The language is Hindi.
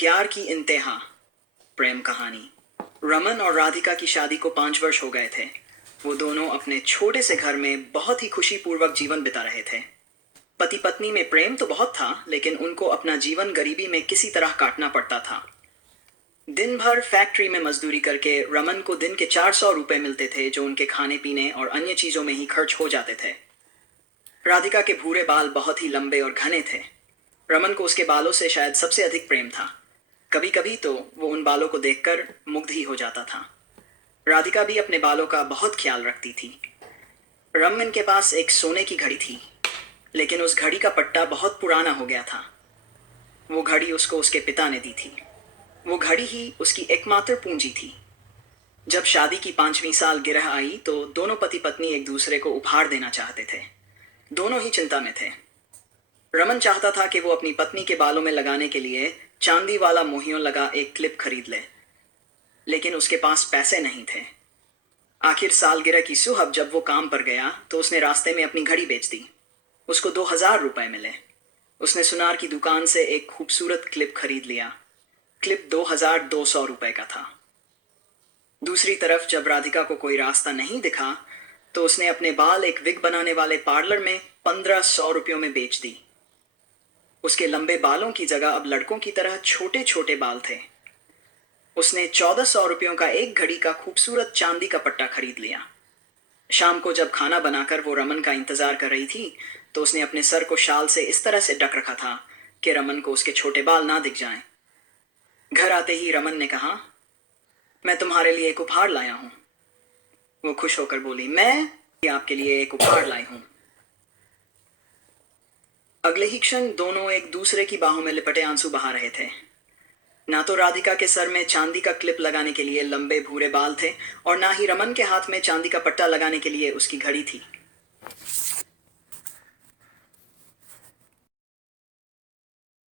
प्यार की इंतहा। प्रेम कहानी। रमन और राधिका की शादी को 5 वर्ष हो गए थे। वो दोनों अपने छोटे से घर में बहुत ही खुशीपूर्वक जीवन बिता रहे थे। पति पत्नी में प्रेम तो बहुत था, लेकिन उनको अपना जीवन गरीबी में किसी तरह काटना पड़ता था। दिन भर फैक्ट्री में मजदूरी करके रमन को दिन के 400 रुपए मिलते थे, जो उनके खाने पीने और अन्य चीजों में ही खर्च हो जाते थे। राधिका के भूरे बाल बहुत ही लंबे और घने थे। रमन को उसके बालों से शायद सबसे अधिक प्रेम था। कभी कभी तो वो उन बालों को देखकर मुग्ध ही हो जाता था। राधिका भी अपने बालों का बहुत ख्याल रखती थी। रमन के पास एक सोने की घड़ी थी, लेकिन उस घड़ी का पट्टा बहुत पुराना हो गया था। वो घड़ी उसको उसके पिता ने दी थी। वो घड़ी ही उसकी एकमात्र पूंजी थी। जब शादी की 5वीं सालगिरह आई तो दोनों पति पत्नी एक दूसरे को उपहार देना चाहते थे। दोनों ही चिंता में थे। रमन चाहता था कि वो अपनी पत्नी के बालों में लगाने के लिए चांदी वाला मोहियों लगा एक क्लिप खरीद ले, लेकिन उसके पास पैसे नहीं थे। आखिर सालगिरह की सुबह जब वो काम पर गया तो उसने रास्ते में अपनी घड़ी बेच दी। उसको 2000 रुपए मिले। उसने सुनार की दुकान से एक खूबसूरत क्लिप खरीद लिया। क्लिप 2200 रुपए का था। दूसरी तरफ जब राधिका को कोई रास्ता नहीं दिखा तो उसने अपने बाल एक विग बनाने वाले पार्लर में 1500 रुपयों में बेच दी। उसके लंबे बालों की जगह अब लड़कों की तरह छोटे छोटे बाल थे। उसने 1400 रुपयों का एक घड़ी का खूबसूरत चांदी का पट्टा खरीद लिया। शाम को जब खाना बनाकर वो रमन का इंतजार कर रही थी तो उसने अपने सर को शाल से इस तरह से ढक रखा था कि रमन को उसके छोटे बाल ना दिख जाएं। घर आते ही रमन ने कहा, मैं तुम्हारे लिए एक उपहार लाया हूं। वो खुश होकर बोली, मैं आपके लिए एक उपहार लाई हूं। अगले ही क्षण दोनों एक दूसरे की बाहों में लिपटे आंसू बहा रहे थे। ना तो राधिका के सर में चांदी का क्लिप लगाने के लिए लंबे भूरे बाल थे और ना ही रमन के हाथ में चांदी का पट्टा लगाने के लिए उसकी घड़ी थी।